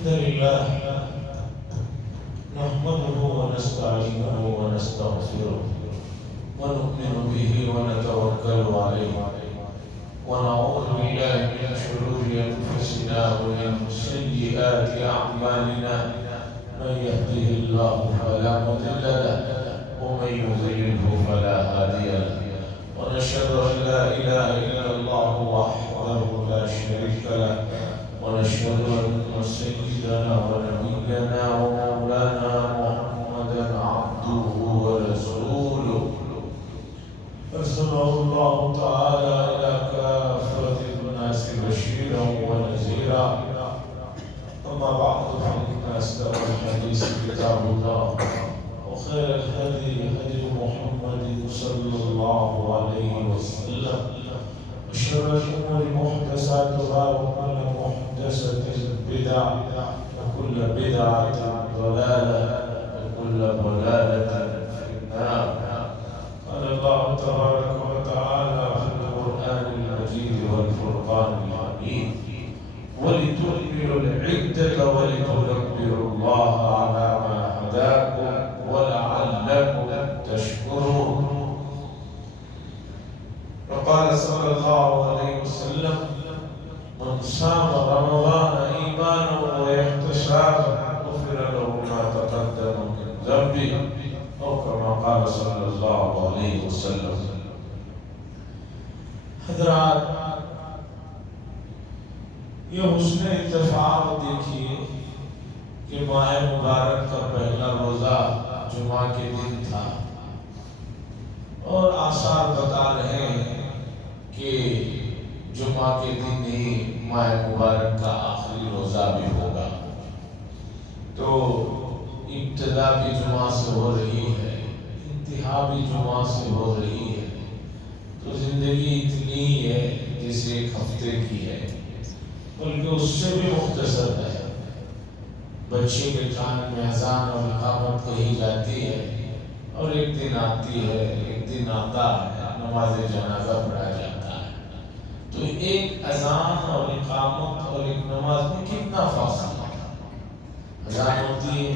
الحمد لله نحمده ونستعينه ونستغفره ونؤمن به ونتوكل عليه ونعوذ بالله من شرور أنفسنا ومن سيئات أعمالنا من يهده الله فلا مضل له ومن يضلله فلا هادي له ونشهد أن لا إله إلا الله وحده لا شريك له ونشهد أن سيدنا ونبينا ومولانا محمدا عبده ورسوله أرسله الله تعالى إلى كافة الناس بشيرا ونذيرا أما بعد فإن أصدق الحديث كتاب الله وخير الهدي هدي محمد صلى الله عليه وسلم وشر الأمور محدثاتها وكل محدثة بدعة وكل بدعة ضلالة وكل ضلالة في النار. قال الله تبارك وتعالى في القرآن المجيد والفرقان الحميد ولتكملوا العدة ولتكبروا الله على ما هداكم ولعلكم تشكرون. وقال صلى الله عليه وسلم من صام رمضان إيمانا واحتسابا غفر له ما تقدم من ذنبه أو كما قال صلى الله عليه وسلم. حضرات، یہ حسن اتفاق دیکھیے کہ ماہ مبارک کا پہلا روزہ جمعہ کے دن تھا اور آثار بتا رہے ہیں کہ جمعہ کے دن ہی ماہ مبارک کا آخری روزہ بھی ہوگا. تو ابتدا بھی جمعہ سے ہو رہی ہے، انتہا بھی جمعہ سے ہو رہی ہے. تو زندگی اتنی ہے جیسے ایک ہفتے کی ہے، بلکہ اس سے بھی مختصر ہے. بچے کے کان میں اذان اور اقامت کہی جاتی ہے اور ایک دن آتی ہے، ایک دن آتا ہے، نماز جنازہ پڑھا جاتا ہے. تو ایک اذان اور اقامت اور ایک نماز میں کتنا فاصلہ ہے؟ اذان ہوتی ہے،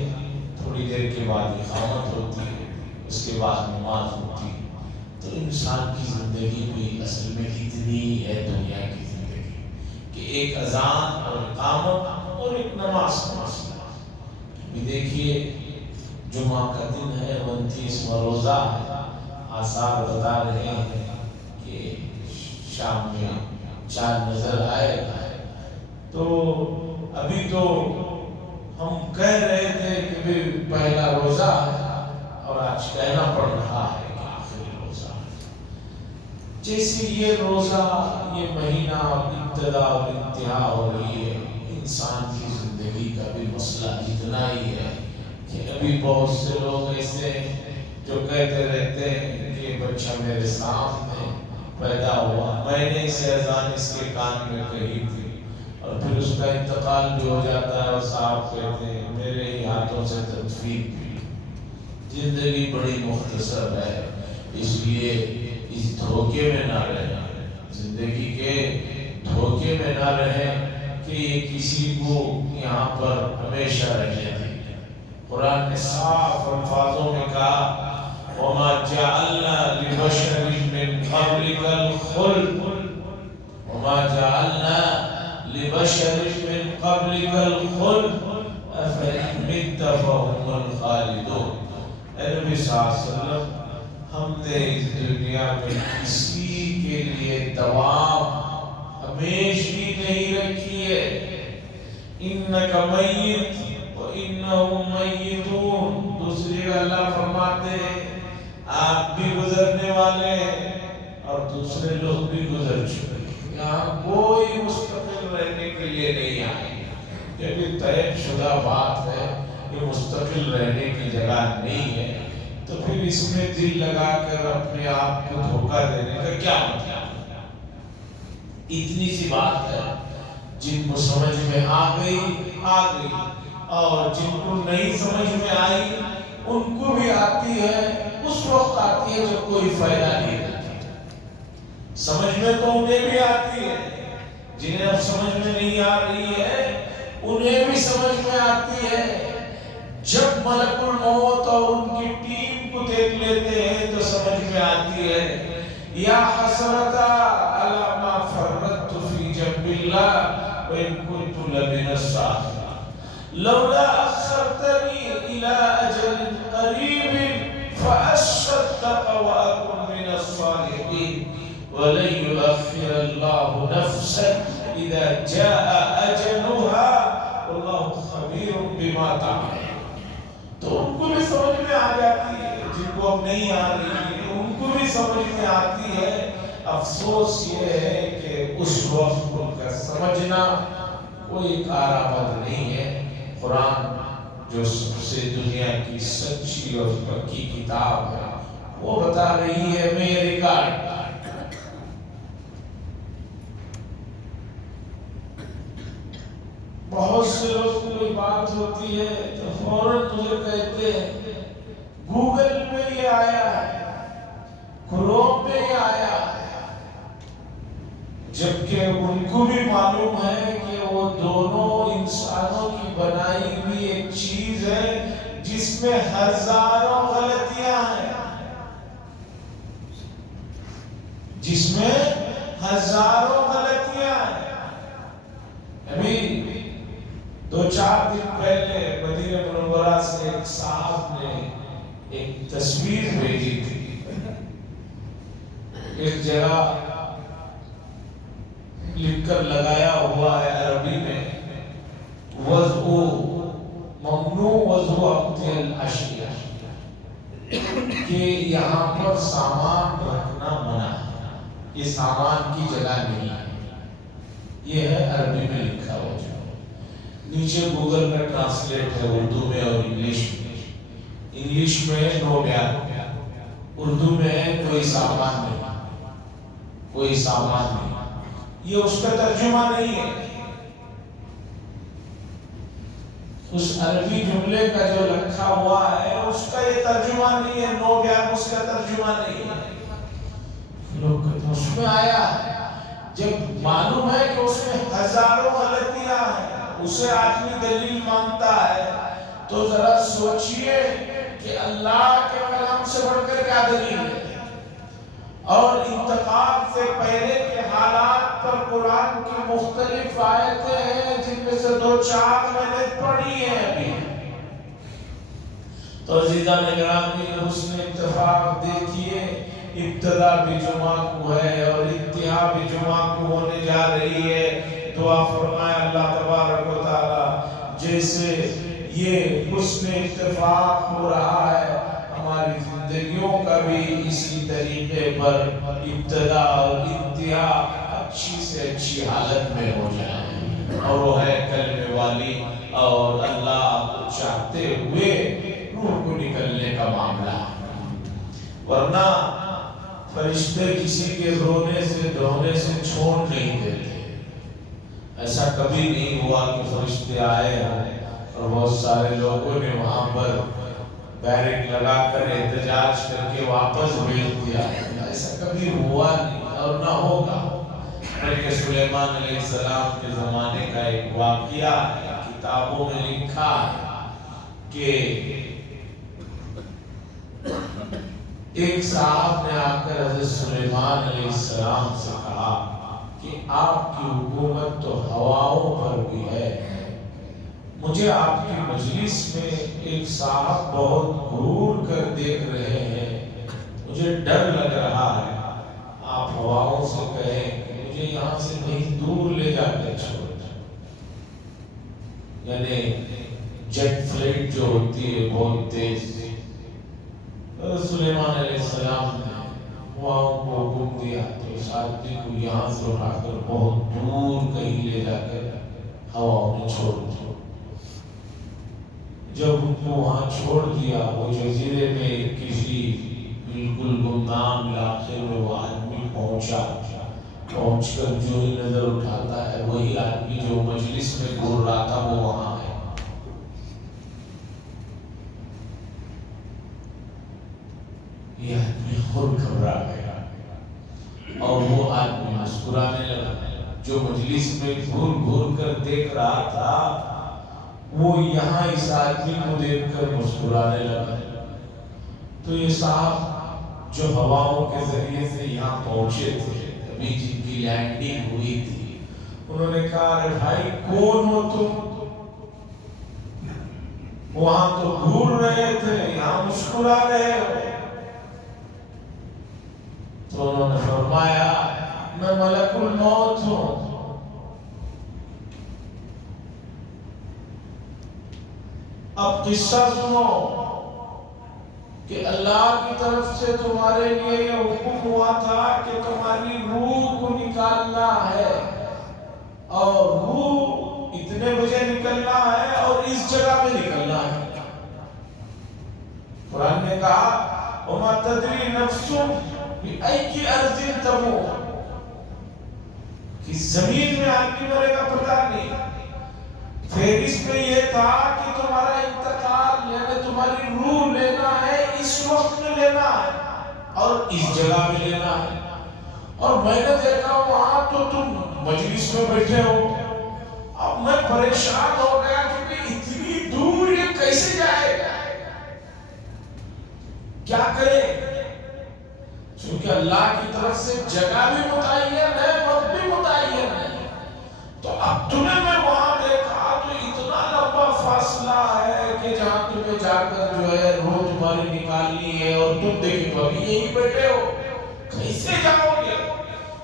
تھوڑی دیر کے بعد اقامت ہوتی ہے، اس کے بعد نماز ہوتی ہے. تو انسان کی زندگی بھی اصل میں اتنی ہے، دنیا کی زندگی، کہ ایک اذان اور اقامت اور ایک نماز کا مسئلہ. ابھی دیکھیے جمعہ کا دن ہے، 29واں روزہ ہے. آثار بتا رہے ہیں کہ شام میں چاند نظر آئے گا. تو ابھی تو ہم کہہ رہے تھے کہ بھی پہلا روزہ ہے اور آج کہنا پڑ رہا ہے کہ آخری روزہ ہے. جیسے یہ روزہ، یہ مہینہ ابتدا اور انتہا ہو رہی ہے، انسان کی زندگی کا بھی مسئلہ اتنا ہی ہے کہ ابھی بہت سے لوگ ایسے جو کہتے رہتے ہیں کہ بچہ میرے سامنے پیدا ہوا، میں نے اسے اذان اس کے کان میں کہی تھی، اور پھر اس کا انتقال بھی ہو جاتا ہے اور صاحب کہتے ہیں میرے ہی ہاتھوں سے تدفین بھی. زندگی بڑی مختصر ہے، اس لیے اس دھوکے میں نہ رہیں، زندگی کے دھوکے میں نہ رہیں کہ یہ کسی کو یہاں پر ہمیشہ رہنے دیں. قرآن نے صاف الفاظوں میں کہا وَمَا جَعَلْنَا لِبَشَرٍ مِّن قَبْلِكَ الْخُلْدَ وَمَا جَعَلْنَا لِبَشَرٍ مِّن قَبْلِكَ الْخُلْدَ أَفَإِن مِتَّ فَهُمُ الْخَالِدُونَ. اے نبی صلی اللہ علیہ وسلم، ہم نے اس دنیا میں کسی کے لیے دوام ہمیشگی نہیں رکھی ہے. اِنَّكَ مَيِّتٌ وَإِنَّهُمْ مَيِّتُونَ. دوسری اللہ فرماتے ہیں آپ بھی گزرنے والے ہیں اور دوسرے لوگ بھی گزر چکے. یہاں کوئی مستقل رہنے کے لیے نہیں آئے. یہ بھی طے شدہ بات ہے، یہ مستقل رہنے کی جگہ نہیں ہے. تو پھر اس میں دل لگا کر اپنے آپ کو دھوکہ دینے کا کیا مطلب؟ اتنی سی بات ہے، جن کو سمجھ میں آ گئی اور جن کو نہیں سمجھ میں آئی ان کو بھی آتی ہے. اس وقت آتی ہے جب کوئی فائدہ نہیں رہتا. سمجھ میں تو انہیں بھی آتی ہے، جنہیں اب سمجھ میں نہیں آ رہی ہے انہیں بھی سمجھ میں آتی ہے. جب ملک الموت اور ان کی ٹیم کو دیکھ لیتے ہیں تو سمجھ میں آتی ہے یا حسرتا علی ما فرطت فی جنب اللہ وان کنت لمن الصاغرین لولا اخرتنی الی اجل قریب فاصدق واکن من الصالحین ولن یؤخر اللہ نفسا اذا جاء اجلها واللہ خبیر بما تعملون. تو ان کو بھی سمجھ میں آ جاتی ہے، جن کو اب نہیں آ رہی ہے ان کو بھی سمجھ میں آتی ہے. افسوس یہ ہے کہ اس وقت ان کا سمجھنا کوئی کارآمد نہیں ہے. قرآن جو سب سے دنیا کی سچی اور پکی کتاب ہے وہ بتا رہی ہے میرے ریکارڈ. بہت سے لوگ کوئی بات ہوتی ہے تو فوراً مجھے کہتے ہیں گوگل میں یہ آیا ہے، کروم میں یہ آیا ہے، جبکہ ان کو بھی معلوم ہے کہ وہ دونوں انسانوں کی بنائی ہوئی ایک چیز ہے جس میں ہزاروں غلطیاں ہیں، جس میں ہزاروں غلطیاں ہیں. ابھی 2-4 دن پہلے مدینہ منورہ سے ایک صاحب نے ایک تصویر بھیجی تھی. ایک جگہ لکھ کر لگایا ہوا ہے عربی میں وضع ممنوع وضع امثال الاشیاء، کہ یہاں پر سامان رکھنا منع ہے، یہ سامان کی جگہ نہیں ہے. یہ ہے عربی میں لکھا ہوا. نیچے گوگل میں ٹرانسلیٹ ہے اردو میں اور انگلش میں. انگلش میں نو بیان، اردو میں ہے کوئی سامان نہیں، کوئی سامان نہیں. یہ اس کا ترجمہ نہیں ہے. اس عربی جملے کا جو لکھا ہوا ہے اس کا یہ ترجمہ نہیں ہے. نو بیان اس کا ترجمہ نہیں ہے. لوگ کہتے ہیں اس میں آیا ہے. جب معلوم ہے کہ اس میں ہزاروں غلطیاں ہیں، اسے آدمی دلیل مانتا ہے تو ذرا سوچئے کہ اللہ کے کلام سے بڑھ کر کیا دلیل ہے. اور انتقال سے پہلے کے حالات پر قرآن کی مختلف آیتیں ہیں جن میں سے 2-4 میں نے پڑھی ہیں ابھی. تو عزیزان گرامی حسن اتفاق دیکھیے، ابتدا بھی جمعہ کو ہے اور انتہا بھی جمعہ کو ہونے جا رہی ہے. دعا فرمائے اللہ تبارک و تعالی جیسے یہ حسن اتفاق ہو رہا ہے ہماری زندگیوں کا بھی اسی طریقے پر ابتدا اور انتہا اچھی سے اچھی حالت میں ہو جائے، اور وہ ہے کلمہ والی اور اللہ کو چاہتے ہوئے روح کو نکلنے کا معاملہ. ورنہ فرشتے کسی کے رونے سے دھونے سے چھوڑ نہیں دیتے. ایسا کبھی نہیں ہوا کہ فرشتے آئے اور بہت سارے لوگوں نے وہاں پر بیرک لگا کر احتجاج کر کے واپس بھیج دیا. ایسا کبھی ہوا نہیں اور نہ ہوگا. بلکہ سلیمان علیہ السلام کے زمانے کا ایک واقعہ کتابوں میں لکھا کہ ایک صاحب نے آ کر حضرت سلیمان علیہ السلام سے کہا کہ آپ کی حکومت تو ہواؤں پر بھی ہے، مجھے آپ کی مجلس میں ایک صاحب بہت گھور کر دیکھ رہے ہیں، مجھے ڈر لگ رہا ہے. آپ ہواؤں سے کہیں کہ مجھے یہاں سے کہیں دور لے جا کر چھوڑ دیں. یعنی جیٹ فلائٹ جو ہوتی ہے بہت تیز. سلیمان علیہ السلام نے ہواؤں کو حکم دیا تو اس آدمی کو یہاں سے اٹھا کر بہت دور کہیں لے جا کر ہواؤں میں چھوڑ دیا. جب ان کو وہاں چھوڑ دیا وہ جزیرے میں کسی بالکل گمنام علاقے میں وہ آدمی پہنچ کر جو ہی نظر اٹھاتا ہے وہی آدمی جو مجلس میں گھور رہا تھا وہ وہاں ہے. یہ آدمی خود گھبرا گیا اور وہ آدمی مسکرانے لگا. جو مجلس میں گھور گھور کر دیکھ رہا تھا وہ یہاں اس آدمی کو دیکھ کر مسکرانے لگا. تو یہ صاحب جو ہواؤں کے ذریعے سے یہاں پہنچے تھے، ابھی جن کی لینڈنگ ہوئی تھی، انہوں نے کہا ارے بھائی کون ہو تم؟ وہاں تو گھور رہے تھے، یہاں مسکرا رہے ہو. تو انہوں نے فرمایا میں ملک الموت ہوں. اب قصہ سنو کہ اللہ کی طرف سے تمہارے لیے یہ حکم ہوا تھا کہ تمہاری روح کو نکالنا ہے، اور روح اتنے بجے نکلنا ہے اور اس جگہ میں نکلنا ہے. قرآن نے کہا وَمَا تَدْرِي نَفْسٌ بِأَيِّ أَرْضٍ تَمُوتُ، کہ زمین میں آدمی مرے گا پتہ نہیں. پھر اس میں یہ تھا کہ تمہارا انتقال یعنی تمہاری روح لینا ہے، اس وقت میں لینا ہے اور اس جگہ میں لینا ہے. اور میں نے دیکھا وہاں تو تم مجلس میں بیٹھے ہو. اب میں پریشان ہو گیا کہ اتنی دور یہ کیسے جائے گا، کیا کرے؟ چونکہ اللہ کی طرف سے جگہ بھی متعین ہے، وقت بھی متعین ہے. تو اب تمہیں میں وہاں دیکھا تو اتنا لمبا فاصلہ ہے کہ جہاں تمہیں جا کر جو ہے روح تمہاری نکالنی ہے، اور تم دیکھیں تو ابھی یہی بیٹھے ہو، کیسے جاؤ گے؟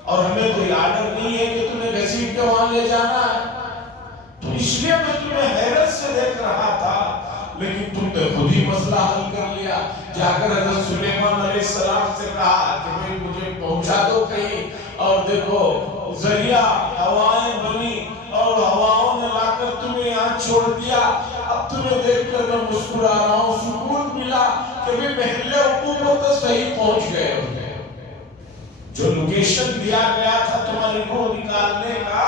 اور ہمیں کوئی آرڈر نہیں ہے کہ تمہیں گھسیٹ کے وہاں لے جانا ہے. تو اس لیے میں تمہیں حیرت سے دیکھ رہا تھا، لیکن تم نے خود ہی مسئلہ حل کر لیا. جا کر حضرت سلیمان علیہ السلام سے کہا کہ بھئی مجھے پہنچا دو کہیں، اور دیکھو ذریعہ ہوائیں بنی اور ہواؤں نے لا کر تمہیں یہاں چھوڑ دیا. اب تمہیں دیکھ کر میں مسکرا رہا ہوں، سکون ملا کہ بھی محل حکومت تو صحیح پہنچ گئے ہو. جو لوکیشن دیا گیا تھا تمہاری روح نکالنے کا،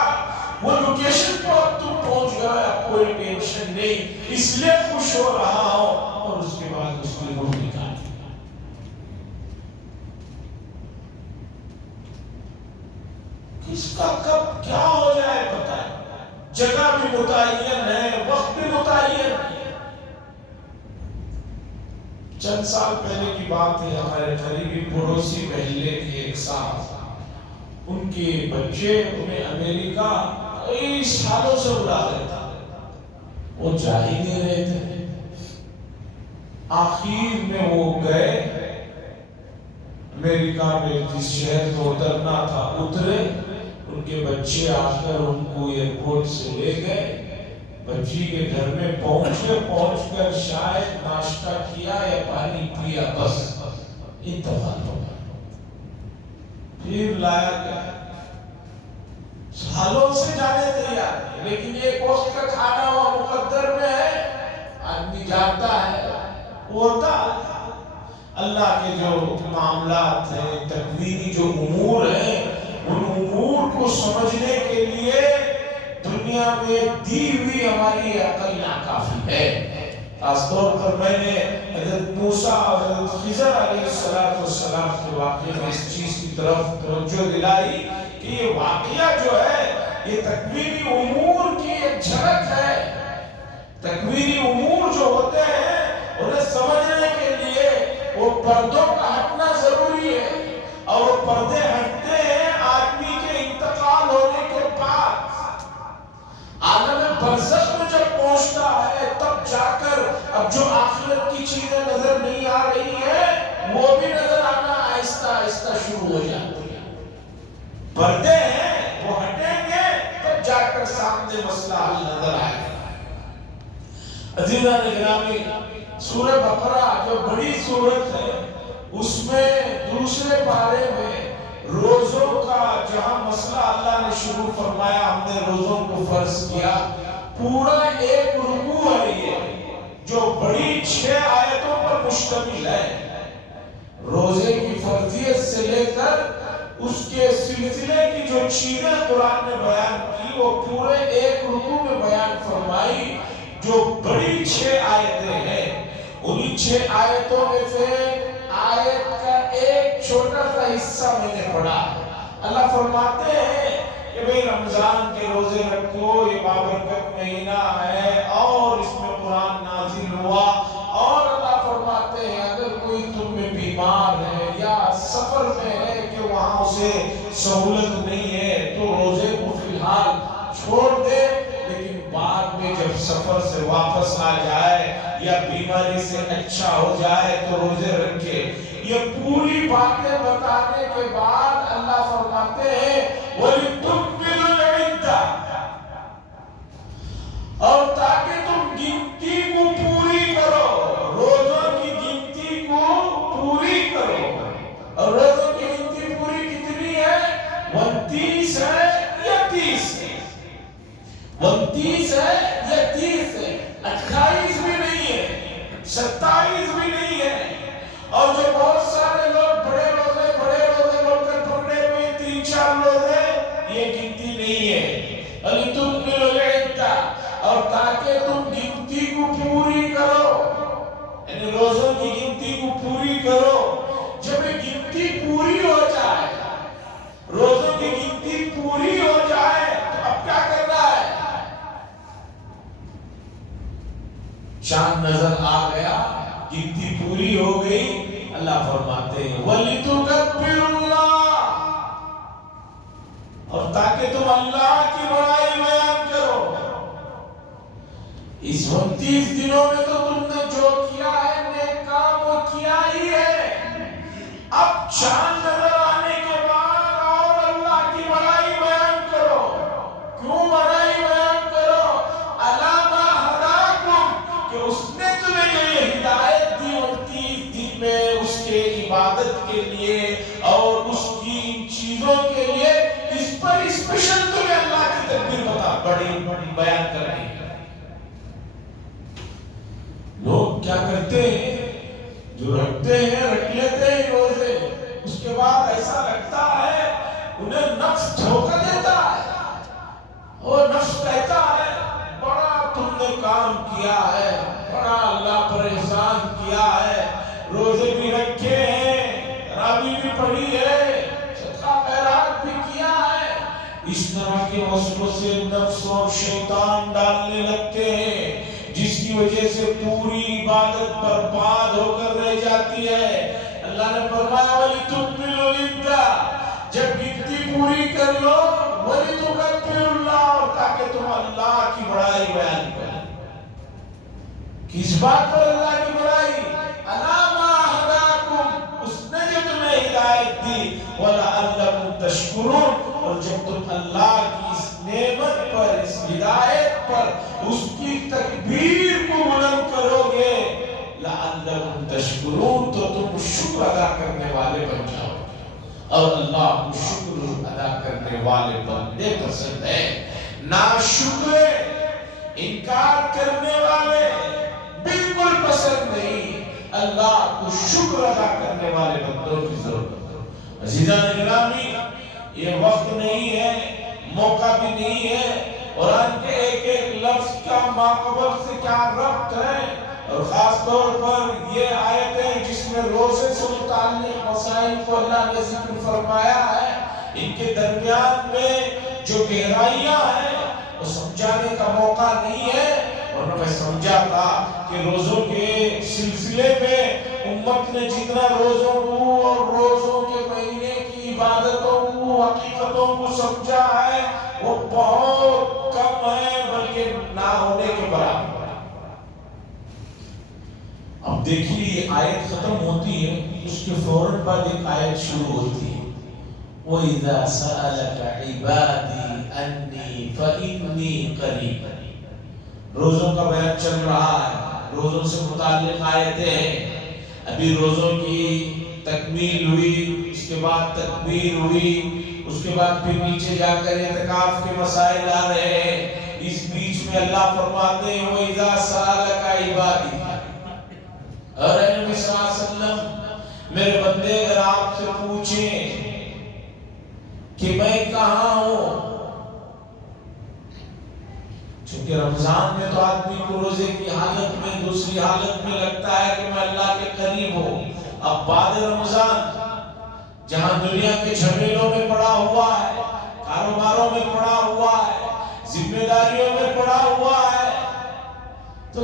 وہ لوکیشن پر اب تم پہنچ گئے. اب کوئی ٹینشن نہیں، اس لیے خوش ہو رہا ہوں. اور اس کے بعد اس کی روح نکال دی. کس کا کب کیا ہو جائے پتہ ہے. جگہ بھی متعین ہے، وقت بھی متعین ہے. چند سال پہلے کی بات ہے، ہمارے قریبی پڑوسی محلے کے ایک صاحب، ان کے بچے انہیں امریکہ کئی سالوں سے بلا رہے تھے، وہ جا ہی نہیں رہے تھے. آخر میں وہ گئے امریکہ میں، جس شہر میں اترنا تھا اترے. ان کے بچے آ کر ان کو ایئرپورٹ سے لے گئے. بچی کے گھر میں پہنچ کر شاید ناشتہ کیا یا پانی پیا، بس انتقال ہو گیا. پھر لایا گیا. سالوں سے جانے تیار ہے، لیکن ایک وقت کا کھانا ہوا مقدر میں ہے، آدمی جاتا ہے. ہوتا اللہ کے جو معاملات ہیں، تکوینی جو امور ہیں، ان امور کو سمجھنے کے لیے دنیا میں دی ہوئی ہماری عقل ناکافی ہے. خاص طور پر میں نے حضرت موسیٰ اور حضرت خضر علیہ السلام کے واقعے میں اس چیز کی طرف توجہ دلائی کہ یہ واقعہ جو ہے یہ تکوینی امور کی ایک جھلک ہے. تکوینی امور جو ہوتے ہیں انہیں سمجھنے کے لیے وہ پردوں کا ہٹنا ضروری ہے، اور وہ پردے ہٹتے ہیں آدمی کے انتقال ہونے کے بعد. عالم برزخ میں جب پہنچتا ہے تب جا کر اب جو آخرت کی چیزیں نظر نہیں آ رہی ہیں وہ بھی نظر آنا آہستہ آہستہ شروع ہو جاتی ہیں. پردے ہیں وہ ہٹیں گے تب جا کر سامنے مسئلہ حل نظر آئے گا. عزیزان گرامی، سورہ بقرہ جو بڑی سورت ہے، اس میں دوسرے پارے میں روزوں کا جہاں مسئلہ اللہ نے شروع فرمایا، ہم نے روزوں کو فرض کیا. پورا ایک رکوع ہے یہ جو بڑی 6 آیتوں پر مشتمل ہے. روزے کی فرضیت سے لے کر اس کے سلسلے کی جو چیزیں قرآن نے بیان کی وہ پورے ایک رکوع میں بیان فرمائی، جو بڑی 6 آیتیں ہیں. انہی 6 آیتوں میں سے آیت کا ایک چھوٹا سا حصہ میں نے پڑھا. اللہ فرماتے ہیں کہ بھئی رمضان کے روزے رکھو، یہ بابرکت مہینہ ہے اور اس میں قرآن نازل ہوا، اور اللہ فرماتے ہیں اگر کوئی تم میں بیمار ہے یا سفر میں ہے کہ وہاں اسے سہولت نہیں ہے تو روزے کو فی الحال چھوڑ دے، لیکن بعد میں جب سفر سے واپس آ جائے یا بیماری سے اچھا ہو جائے تو روزے رکھے۔ یہ پوری باتیں بتانے کے بعد اللہ فرماتے ہیں وَلِتُكْمِلُوا الْعِدَّةَ، اور تاکہ تم گنتی کو پوری کرو، روزوں کی گنتی کو پوری کرو۔ اور روزوں کی گنتی پوری کتنی ہے؟ 29 ہے یا 30 ہے؟ 29 ہے یا 30 ہے؟ 28 بھی نہیں ہے، 27 بھی نہیں ہے۔ اور جو بہت سارے لوگ بڑے روزے بول کر پکڑے ہوئے 3-4 روزے، یہ گنتی نہیں ہے۔ وَلِتُكْمِلُوا الْعِدَّةَ، اور تاکہ تم گنتی کو پوری کرو، یعنی روزوں کی گنتی کو پوری کرو۔ جب یہ گنتی پوری ہو جائے، روزوں کی گنتی پوری ہو جائے تو اب کیا کرنا ہے؟ چاند نظر آ گیا، گنتی پوری ہو گئی، اللہ فرماتے ہیں وَلِتُكَبِّرُوا اللَّهَ، اور تاکہ تم اللہ کی بڑائی بیان کرو۔ اس 29 دنوں میں تو تم نے جو کیا ہے نیک کام وہ کیا ہی ہے، اب چاند نظر آنے کے بعد اور اللہ کی بڑائی بیان کرو۔ کیوں بڑائی بیان کرو؟ عَلَىٰ مَا هَدَاكُمْ، کہ اس نے تمہیں جو یہ ہدایت دی 29 دن میں اس کے عبادت کے لیے اور اس کی ان چیزوں کے لیے، اس پر اسپیشل تمہیں اللہ کی تکبیر بڑی بیان کرنی ہے۔ لوگ کیا کرتے ہیں؟ جو رکھتے ہیں رکھ لیتے ہیں روزے، اس کے بعد ایسا لگتا ہے انہیں نفس دھوکہ دیتا ہے، اور نفس کہتا ہے بڑا تم نے کام کیا ہے، بڑا اللہ پر احسان کیا ہے، روزے بھی رکھے ہیں، تراویح بھی پڑھی ہے، صدقہ خیرات بھی کیا ہے۔ اس طرح کے وسوسے نفس اور شیطان ڈالنے لگتے ہیں، جس کی وجہ سے پوری عبادت برباد ہو کر رہ جاتی ہے۔ اللہ نے فرمایا وَلِتُكْمِلُوا الْعِدَّةَ، جب گنتی پوری کر لو، وَلِتُكَبِّرُوا اللَّهَ، اور تاکہ تم اللہ کی بڑائی بیان کرو۔ کس بات پر اللہ کی بڑائی؟ عَلَىٰ مَا هَدَاكُمْ، اس نے جو تمہیں ہدایت دی، وَلَعَلَّكُمْ تَشْكُرُونَ، اور جب تم اللہ کی اس نعمت پر، اس ہدایت پر، اس کی تکبیر کو بلند کرو گے، لَعَلَّكُمْ تَشْكُرُونَ، تو تم شکر ادا کرنے والے بن جاؤ گے۔ اور اللہ کو شکر ادا کرنے والے بندے پسند ہے، ناشکرے انکار کرنے والے بالکل پسند نہیں۔ اللہ کو شکر ادا کرنے والے بندوں کی ضرورت ہے۔ عزیزان گرامی، یہ وقت نہیں ہے، موقع بھی نہیں ہے، قرآن کے ایک ایک لفظ کا ماقبل سے کیا ربط ہے، اور خاص طور پر یہ آیتیں جس میں روزے سے متعلق مسائل کو اللہ نے ذکر فرمایا ہے، ان کے درمیان میں جو گہرائیاں ہیں وہ سمجھانے کا موقع نہیں ہے، ورنہ میں سمجھا تھا کہ روزوں کے سلسلے میں امت نے جتنا روزوں کو اور روزوں کے مہینے کی عبادتوں کو، حقیقتوں کو سمجھا ہے وہ بہت کم ہے، بلکہ نہ ہونے کے برابر۔ اب دیکھیے یہ آیت ختم ہوتی ہے، اس کے فوراً بعد ایک آیت شروع ہوتی ہے وَإِذَا سَأَلَكَ عِبَادِي أَنِّي فَإِنِّي قَرِيبٌ۔ روزوں کا بیان چل رہا ہے، روزوں سے متعلق آیتیں ہیں، ابھی روزوں کی تکمیل ہوئی، اس کے بعد تکبیر ہوئی، اس کے بعد پھر نیچے جا کر اعتکاف کے مسائل آ رہے ہیں، اس بیچ میں اللہ فرماتے ہیں وَإِذَا سَأَلَكَ عِبَادِي، اور اے نبی صلی اللہ علیہ وسلم میرے بندے اگر آپ سے پوچھیں کہ میں کہاں ہوں، چونکہ رمضان میں تو آدمی کو روزے کی حالت میں، دوسری حالت میں لگتا ہے کہ میں اللہ کے قریب ہوں، اب بعد رمضان جہاں دنیا کے جھمیلوں میں پڑا ہوا ہے، کاروباروں میں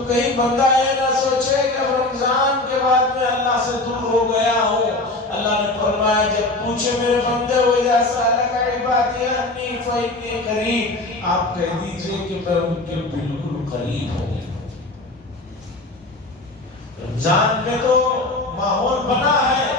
کہیں بندہ یہ نہ سوچے کہ رمضان کے بعد میں اللہ سے دور ہو گیا ہوں. اللہ نے فرمایا جب پوچھے میرے بندے وَإِذَا سَأَلَكَ عِبَادِي عَنِّي فَإِنِّي قَرِيبٌ، آپ کہہ دیجئے کہ میں ان کے بالکل قریب ہوں. رمضان میں تو ماحول بنا ہے.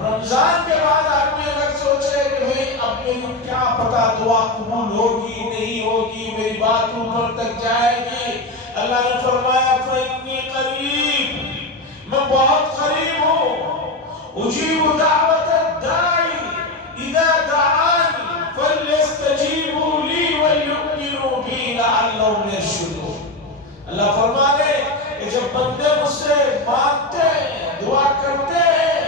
رمضان کے بعد آدمی اگر سوچے کہ بھئی اب میری کیا پتا دعا قبول ہوگی نہیں ہوگی، میری بات اوپر تک جائے گی، اللہ نے فرمایا فَإِنِّي قَرِيب، میں بہت قریب ہوں. اجیب دعوت الداعی اذا دعانی فلیستجیبوا لی ولیؤمنوا بی لعلہم یرشدون. اللہ فرما رہے کہ جب بندے مجھ سے مانگتے ہیں، دعا کرتے ہیں،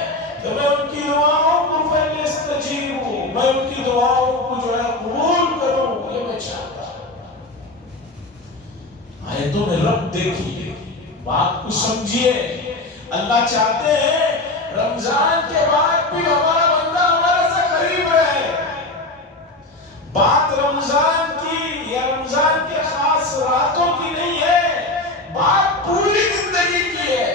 تو میں ان کی دعاؤں کو فلیستجیبوا، میں ان کی دعاؤں کو جو ہے قبول کروں، یہ میں چاہتا ہوں. آیتوں میں رب دیکھیے، بات کو سمجھیے. اللہ چاہتے ہیں رمضان کے بعد بھی ہمارا بندہ ہمارے سے قریب رہے. بات رمضان کی یا رمضان کے خاص راتوں کی نہیں ہے، بات پوری زندگی کی ہے.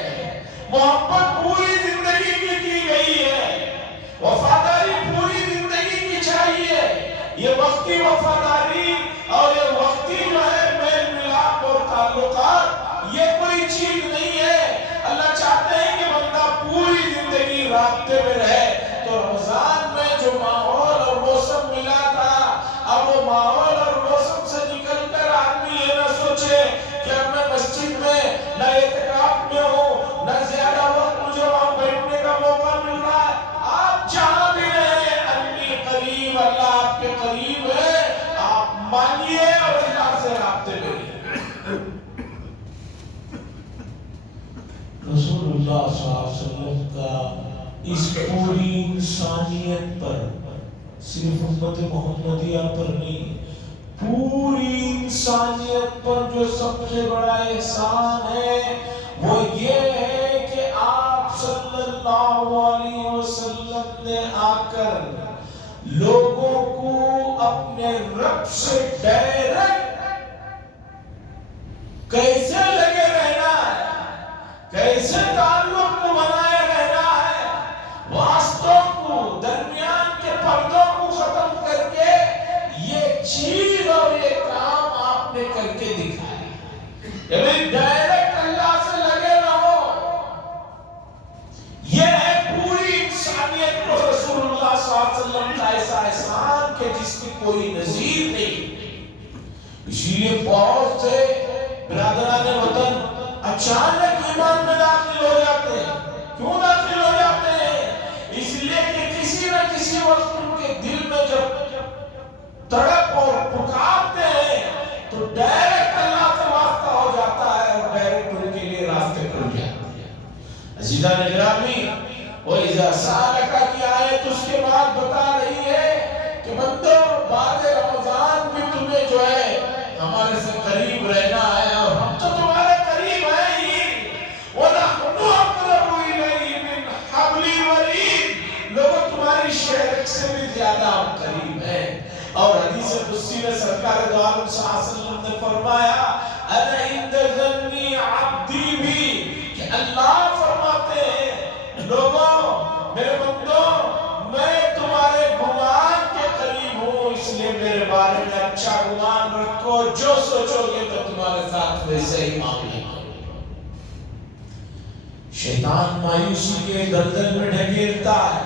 محبت پوری زندگی کی گئی ہے. وفاداری پوری زندگی کی چاہیے. یہ وقتی وفاداری اور یہ وقتی جو ہے میل ملاپ اور تعلقات، یہ کوئی چیز نہیں ہے. اللہ چاہتے ہیں کہ بندہ پوری زندگی رابطے میں رہے. تو رمضان میں جو ماحول اور موسم ملا تھا، اب وہ ماحول اور موسم سے نکل کر آدمی یہ نہ سوچے کہ اب میں مسجد میں نہ اعتکاف میں ہوں، نہ زیادہ وقت مجھے وہاں بیٹھنے کا موقع مل رہا ہے. آپ جہاں بھی رہے، انی قریب، اللہ آپ کے قریب ہے. آپ مانگیے اور اللہ سے رابطے میں رہیے. رسول اللہ صلی اللہ علیہ وسلم کا اس پوری انسانیت پر، صرف امت محمدیہ پر نہیں، پوری انسانیت پر جو سب سے بڑا احسان ہے وہ یہ ہے کہ آپ صلی اللہ علیہ وسلم نے آ کر لوگوں کو اپنے رب سے ڈائریکٹ کیسے لگے رہنا ہے، کیسے تعلق کو بنائے رہنا ہے، واسطوں کو، درمیان کے پردوں کو ختم کر کے یہ چیز اور یہ کام آپ نے کر کے دکھایا. یعنی ڈائریکٹ اللہ سے لگے رہو. یہ ہے پوری انسانیت کو رسول اللہ صلی اللہ علیہ وسلم کا ایسا احسان کہ جس کی کوئی نظیر نہیں. اسی لیے بہت سے برادران وطن اچانک ایمان میں داخل ہو جاتے ہیں. کیوں داخل ہو جاتے ہیں؟ اس لیے کہ کسی نہ کسی وقت ان کے دل میں جب تڑپ اور پکارتے ہیں تو ڈائریکٹ اللہ سے واسطہ ہو جاتا ہے اور ڈائریکٹ ان کے لیے راستے کھل جاتے ہیں. عزیزان گرامی، وَإِذَا سَأَلَكَ کی آیت اس کے بعد بتا رہی ہے کہ بندو بعد رمضان بھی تمہیں جو ہے ہمارے سے قریب رہنا ہے، اور ہم تو تمہارے قریب ہیں ہی. وَنَحْنُ أَقْرَبُ إِلَيْهِ مِنْ حَبْلِ الْوَرِيدِ، لوگوں تمہاری شہرک سے بھی زیادہ ہم قریب ہیں. اور حدیث قدسی میں سرکار دو عالم صلی اللہ علیہ وسلم نے فرمایا اَنَا عِنْدَ ظَنِّ عَبْدِي بِي، کہ اللہ فرماتے ہیں لوگوں، میرے بندوں، میں تمہارے گمان کے قریب ہوں، اس لیے میرے بارے میں اچھا گمان رکھو، جو سوچو گے تو تمہارے ساتھ ویسے ہی معاملے کرو. شیطان مایوسی کے دلدل میں ڈھکیلتا ہے،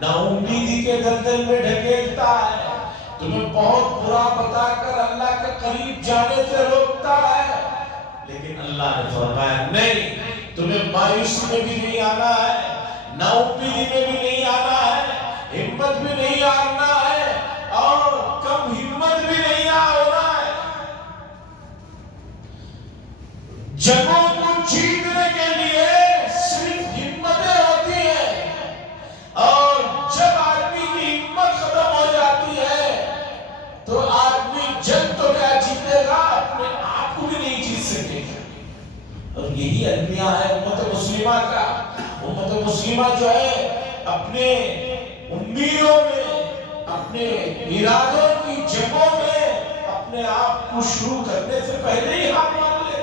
نا امیدی کے دلدل میں ڈھکیلتا ہے، تمہیں بہت برا بتا کر اللہ کے قریب جانے سے روکتا ہے. لیکن اللہ نے فرمایا نہیں، تمہیں مایوسی میں بھی نہیں آنا ہے، نا امیدی میں بھی نہیں آنا ہے، ہمت بھی نہیں آنا ہے، اور کم ہمت بھی نہیں ہونا ہے. جنگوں کو جیتنے کے لیے صرف ہمتیں ہوتی ہیں، اور جب آدمی کی ہمت ختم ہو جاتی ہے تو آدمی جنگ تو کیا جیتے گا، اپنے آپ کو بھی نہیں جیت سکے گا. اور یہی المیہ ہے امت مسلمہ کا. امت مسلمہ جو ہے اپنے امیدوں میں، اپنے ارادوں کی جنگوں میں اپنے آپ کو شروع کرنے سے پہلے ہی ہار مان لے.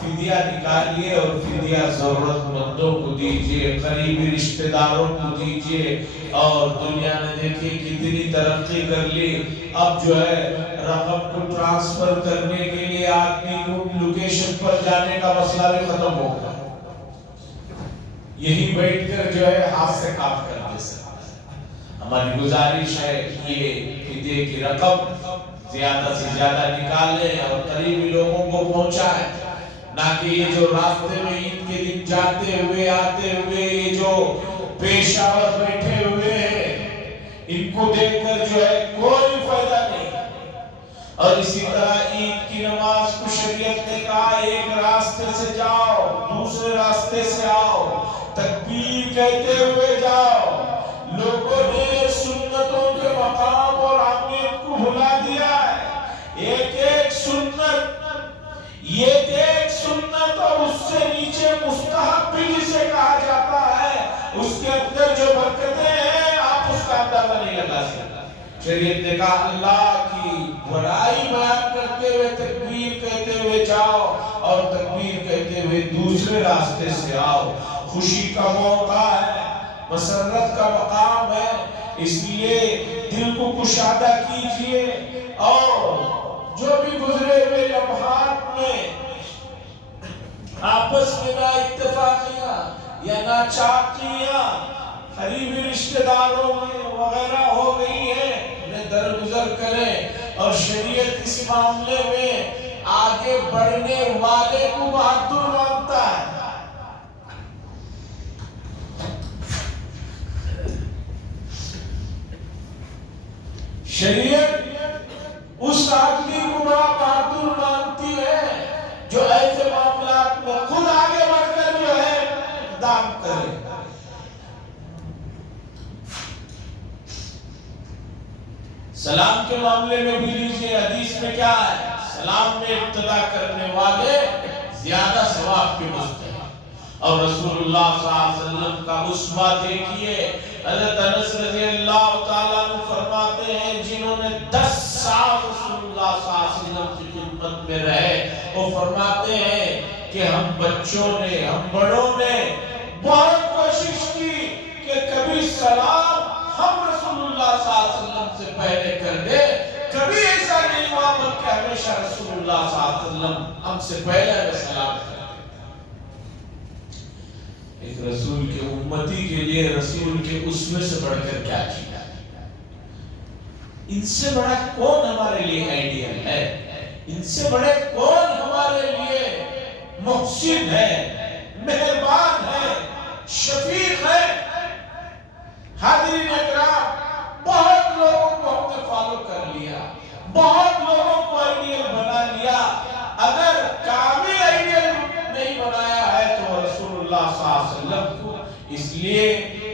فدیہ نکالیے اور فدیہ ضرورت مندوں کو دیجیے، قریبی رشتہ داروں کو دیجیے۔ اور دنیا نے دیکھی کتنی ترقی کر لی، اب جو ہے رقم کو ٹرانسفر کرنے کے لیے آدمی کو لوکیشن پر جانے کا مسئلہ بھی ختم ہو گیا، یہی بیٹھ کر جو ہے ہاتھ سے کام کر دے سکتا۔ ہماری گزارش ہے یہ فدیے کی رقم زیادہ سے زیادہ نکالیں اور قریبی لوگوں کو پہنچائیں، نہ کہ یہ جو راستے میں عید کے دن جاتے ہوئے آتے ہوئے یہ جو پیشاور بیٹھے ہوئے ہیں ان کو دیکھ کر جو ہے کوئی فائدہ نہیں۔ اور اسی طرح عید کی نماز کو شریعت نے کہا ایک راستے سے جاؤ دوسرے راستے سے آؤ، تکبیر کہتے ہوئے جاؤ۔ لوگوں نے سنتوں کے مقام اور اہمیت کو بھلا دیا ہے، ایک ایک سنت اور اس سے نیچے مستحب بھی جسے کہا جاتا ہے، اس کے اندر جو برکتیں ہیں آپ اس کا اندازہ نہیں لگا سکتے۔ شریعت نے کہا اللہ کی بڑائی بیان کرتے ہوئے تکبیر کہتے ہوئے جاؤ اور تکبیر کہتے ہوئے دوسرے راستے سے آؤ۔ خوشی کا موقع ہے، مسرت کا مقام ہے، اس لیے دل کو کشادہ کیجئے اور جو بھی گزرے ہوئے لمحات میں آپس میں نا اتفاقیاں یا نا چاقیاں قریبی رشتہ داروں میں وغیرہ ہو گئی ہیں انہیں درگزر کریں، اور شریعت اس معاملے میں آگے بڑھنے والے کو بہادر مانتا ہے۔ شریعت اس آدمی کو بڑا بہادر مانتی ہے جو ایسے معاملات میں خود آگے بڑھ کر جو ہے اقدام کرے۔ سلام کے معاملے میں بھی لیجیے، حدیث میں کیا ہے؟ سلام میں ابتدا کرنے والے زیادہ ثواب کے مستحق۔ اور رسول اللہ صلی اللہ علیہ وسلم کا اسوہ دیکھیے، حضرت انس رضی اللہ تعالیٰ عنہ فرماتے ہیں جنہوں نے 10 سال رسول اللہ صلی اللہ علیہ وسلم کی خدمت میں رہے، وہ فرماتے ہیں کہ ہم بچوں نے ہم بڑوں نے بہت کوشش کی کہ کبھی سلام ہم رسول اللہ صلی اللہ علیہ وسلم سے پہلے کر دے، کبھی ایسا نہیں ہوا بلکہ ہمیشہ رسول اللہ صلی اللہ علیہ وسلم ہم سے پہلے ہمیں سلام کرتے۔ ایک رسول کے امتی کے لیے رسول کے اسوے سے بڑھ کر کیا چیز ہے؟ ان سے بڑا کون ہمارے لیے آئیڈیل ہے؟ ان سے بڑے کون ہمارے لیے محسن ہے، مہربان ہے، شفیق ہے؟ حاضرین اکرام، بہت لوگوں کو ہم نے فالو کر لیا، بہت لوگوں کو آئیڈیل بنا لیا، اگر کامل آئیڈیل نہیں بنایا ہے تو رسول اللہ صلی اللہ علیہ وسلم کو۔ اس لیے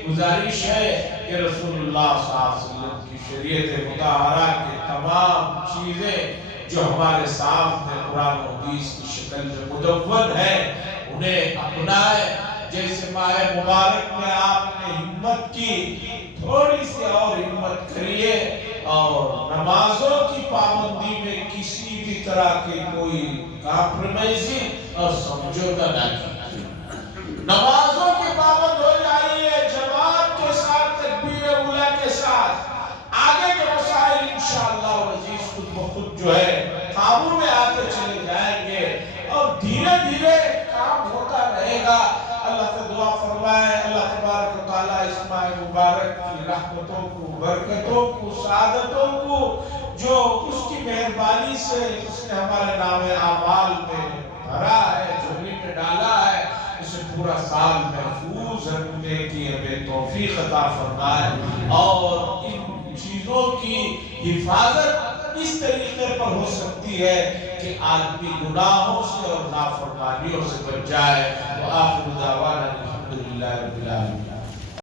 گزارش ہے کہ رسول اللہ صلی اللہ علیہ وسلم کی شریعت مطہرہ کے تمام چیزیں جو ہمارے سامنے قرآن و حدیث کی شکل میں مدون ہے انہیں اپنائے۔ جیسے ماہ مبارک میں آپ نے ہمت کی، تھوڑی سی اور ہمت کریے اور نمازوں کی پابندی میں کسی بھی طرح کی کوئی کمپرومائز اور سمجھوتا نہ کیجیے۔ نمازوں کے پابند ہو جائیے، جماعت کے ساتھ، تکبیر اولیٰ کے ساتھ، آگے کے مسائل انشاءاللہ العزیز خود بخود جو ہے قابو میں آتے چلے جائیں گے اور دھیرے دھیرے کام ہوتا رہے گا۔ اللہ سے دعا فرمائے اللہ تبارک و تعالیٰ اس ماہ مبارک کی رحمتوں کو، برکتوں کو، سعادتوں کو جو اس کی مہربانی سے اس نے ہمارے نام اعمال میں بھرا ہے، جھولی میں ڈالا ہے، اسے پورا سال محفوظ رکھنے کی ہمیں توفیق عطا فرمائے، اور ان چیزوں کی حفاظت اس طریقے پر ہو سکتی ہے کہ آدمی گناہوں سے اور نافرمانیوں سے بچ جائے۔ وآخر دعوانا الحمدللہ رب العالمین۔